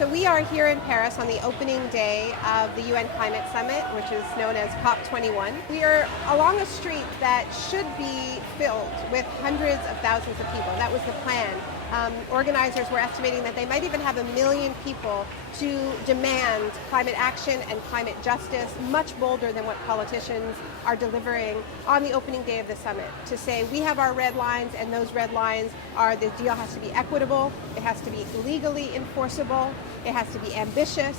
So we are here in Paris on the opening day of the UN Climate Summit, which is known as COP21. We are along a street that should be filled with hundreds of thousands of people. That was the plan. Organizers were estimating that they might even have 1 million people to demand climate action and climate justice, much bolder than what politicians are delivering on the opening day of the summit, to say we have our red lines, and those red lines are the deal has to be equitable, it has to be legally enforceable, it has to be ambitious.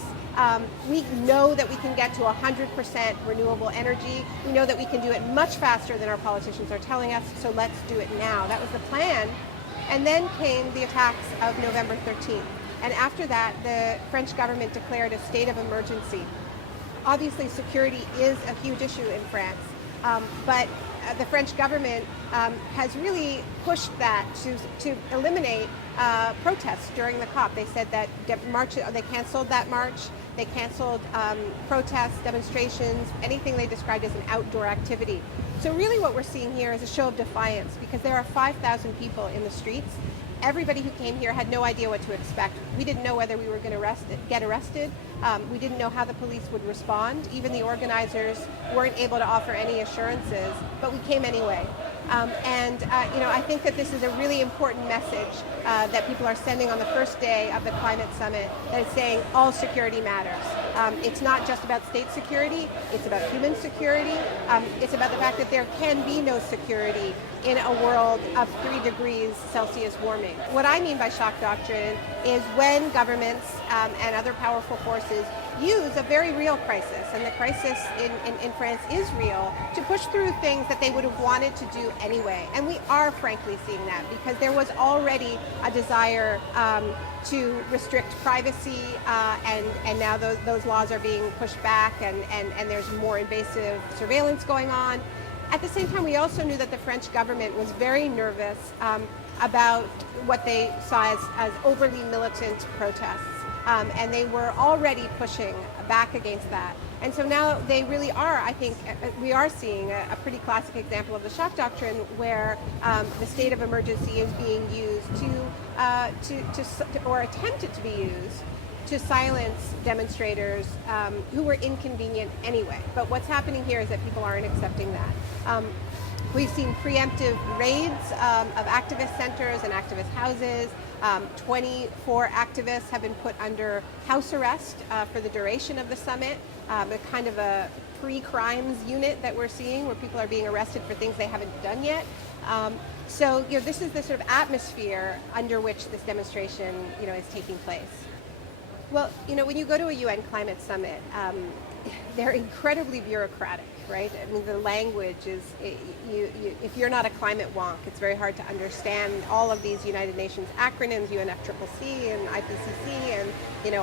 We know that we can get to 100% renewable energy. We know that we can do it much faster than our politicians are telling us, so let's do it now. That was the plan. And then came the attacks of November 13th. And after that, the French government declared a state of emergency. Obviously, security is a huge issue in France, but the French government has really pushed that to eliminate protests during the COP. They said that they canceled that march. They canceled protests, demonstrations, anything they described as an outdoor activity. So really what we're seeing here is a show of defiance, because there are 5,000 people in the streets. Everybody who came here had no idea what to expect. We didn't know whether we were going to get arrested. We didn't know how the police would respond. Even the organizers weren't able to offer any assurances, but we came anyway. I think that this is a really important message that people are sending on the first day of the climate summit, that is saying all security matters. It's not just about state security, it's about human security. It's about the fact that there can be no security in a world of 3 degrees Celsius warming. What I mean by shock doctrine is when governments and other powerful forces use a very real crisis, and the crisis in France is real, to push through things that they would have wanted to do anyway. And we are frankly seeing that, because there was already a desire to restrict privacy, and now those laws are being pushed back, and there's more invasive surveillance going on. At the same time, we also knew that the French government was very nervous about what they saw as overly militant protests. And they were already pushing back against that. And so now they really are, I think, we are seeing a pretty classic example of the shock doctrine, where the state of emergency is being used or attempted to be used to silence demonstrators who were inconvenient anyway. But what's happening here is that people aren't accepting that. We've seen preemptive raids of activist centers and activist houses. 24 activists have been put under house arrest for the duration of the summit, a kind of a pre-crimes unit that we're seeing, where people are being arrested for things they haven't done yet. So this is the sort of atmosphere under which this demonstration is taking place. Well, when you go to a UN climate summit, they're incredibly bureaucratic, right? I mean, the language is, if you're not a climate wonk, it's very hard to understand all of these United Nations acronyms, UNFCCC and IPCC, and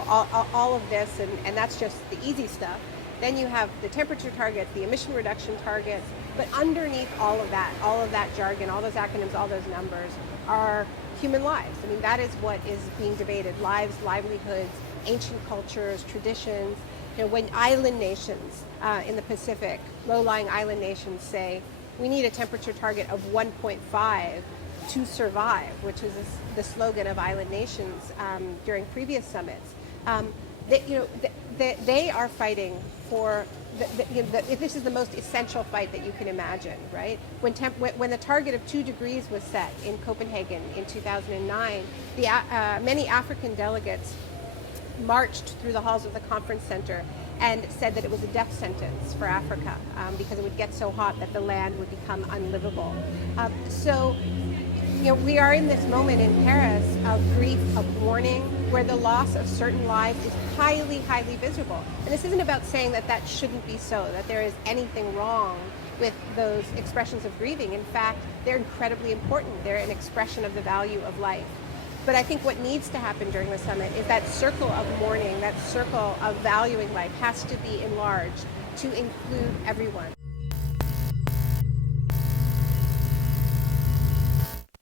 all of this, and that's just the easy stuff. Then you have the temperature targets, the emission reduction targets, but underneath all of that jargon, all those acronyms, all those numbers, are human lives. I mean, that is what is being debated: lives, livelihoods, ancient cultures, traditions. When island nations in the Pacific, low-lying island nations, say we need a temperature target of 1.5 to survive, which is the slogan of island nations during previous summits, they are fighting for. This is the most essential fight that you can imagine, right? When the target of 2 degrees was set in Copenhagen in 2009, many African delegates marched through the halls of the conference center and said that it was a death sentence for Africa, because it would get so hot that the land would become unlivable. We are in this moment in Paris of grief, of mourning, where the loss of certain lives is highly, highly visible. And this isn't about saying that that shouldn't be so, that there is anything wrong with those expressions of grieving. In fact, they're incredibly important. They're an expression of the value of life. But I think what needs to happen during the summit is that circle of mourning, that circle of valuing life, has to be enlarged to include everyone.